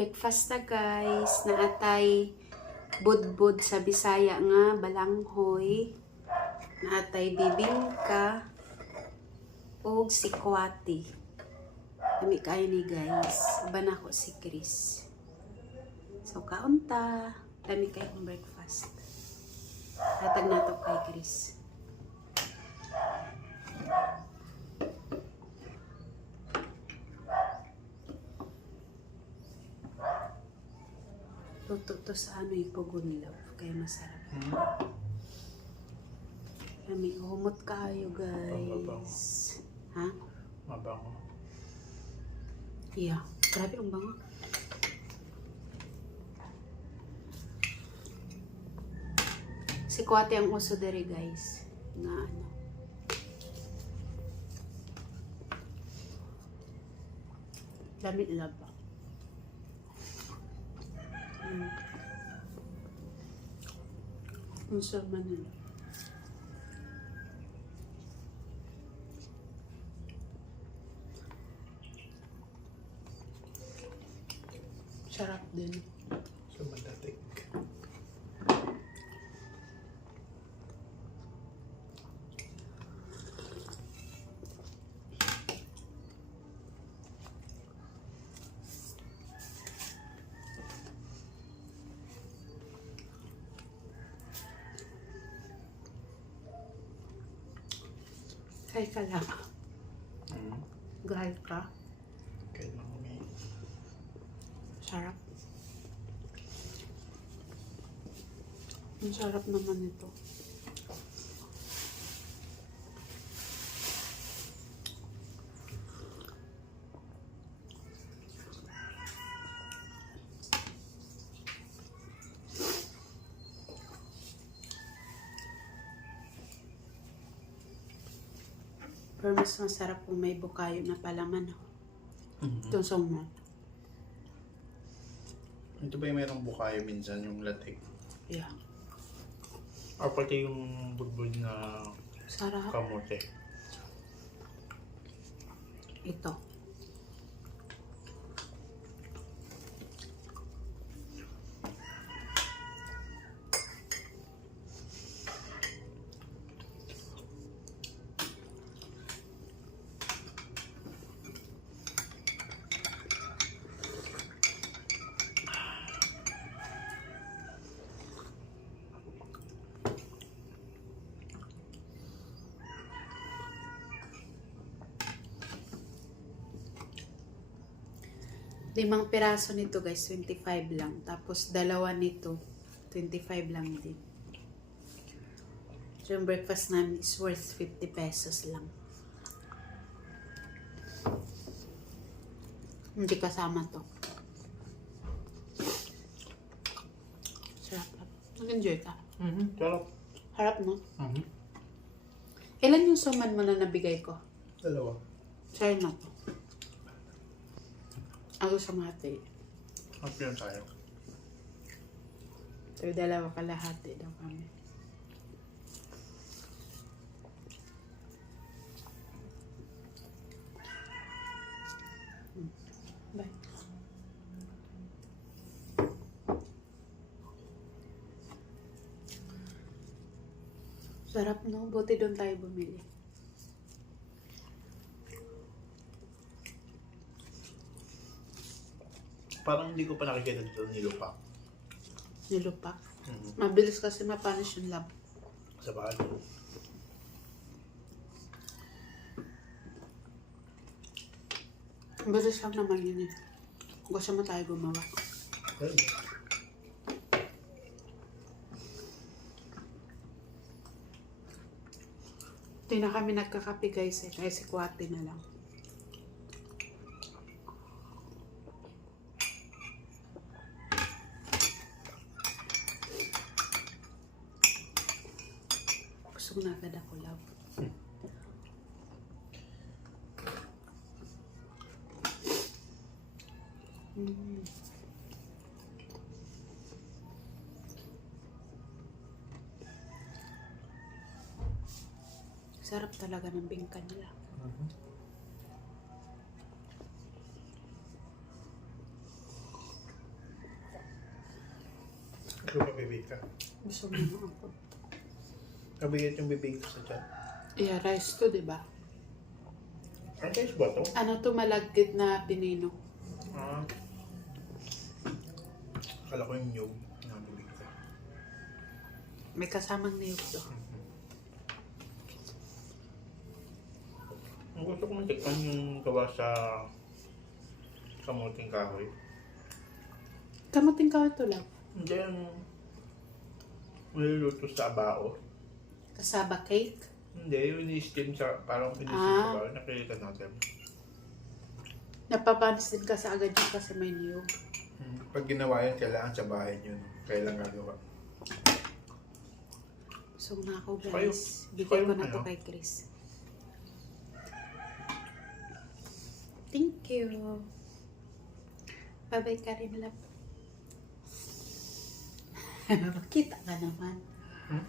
Breakfast na guys, naatay budbud sa Bisaya nga balanghoy, naatay bibingka ug sikwati. Kami kayo ni guys, uban ako si Chris. So kaunta, kami kayo ang breakfast. Hatag na to kay Chris. Luto to sa ano ipugon love, kaya masarap. Kami humot kayo guys. Ha? Mabango. Iya, grabe ang bango. Si Kwate ang uso dere guys. Nga ano. Lamit laba. Uso man nila. Sarap din. So madatik. Kay ka lang. Gahal ka. Kaya lang may Sarap. Ang sarap naman ito. Pero mas masarap kung may bukayo na palaman. Itong somon. Ito ba yung mayroong bukayo minsan yung latik? Yeah. Or pati yung budbud na Sarap. kamote. Ito. Limang piraso nito guys, 25 lang. Tapos dalawa nito, 25 lang din. So yung breakfast namin is worth 50 pesos lang. Hindi kasama to. Sarap. Nag-enjoy ka? Sarap. Harap no? Ilan yung suman mo na nabigay ko? Dalawa. Sa'yo na to. Ako sa mati. Happy yun tayo. So, dalawa kalahati daw kami. Bye. Sarap no? Buti doon tayo bumili. Parang hindi ko pa nakikita dito nilupak. Nilupak. Mabilis kasi mapanish yung lab. Sa bahay. Mabilis lang naman yun eh. Gusto mo tayo gumawa. Pwede. Hindi na kami nagkakape guys eh. Kaya si Kwate na lang. Gusto ko na agad ako love. Sarap talaga ng bingka nila. Lupa bibig ka. Gusto mo na ako. Kabigat yung bibig ko sa tiyan. Yeah, rice to, di ba? Ang size ba to? Ano to, malagkit na pinino. Ah. Akala ko yung nyug na bibig ka. May kasamang niyog to. Ang gusto ko matikman yung gawa sa kamuting kahoy. Kamuting ka ito lang. Hindi yung niluluto sa abao. Kasaba cake. Hindi, yung ni-steam sa, parang pinisip Ah. sa abao. Nakikita natin. Napapansin ka sa agad yun kasi may niyog. Pag ginawa yan, kailangan sa bahay yun. Kailangan gagawa. So na ako Kayo- guys. Bigay ko na to ano? kay Chris. Thank you. Bye-bye ka rin, love. Makita ka naman. Hmm?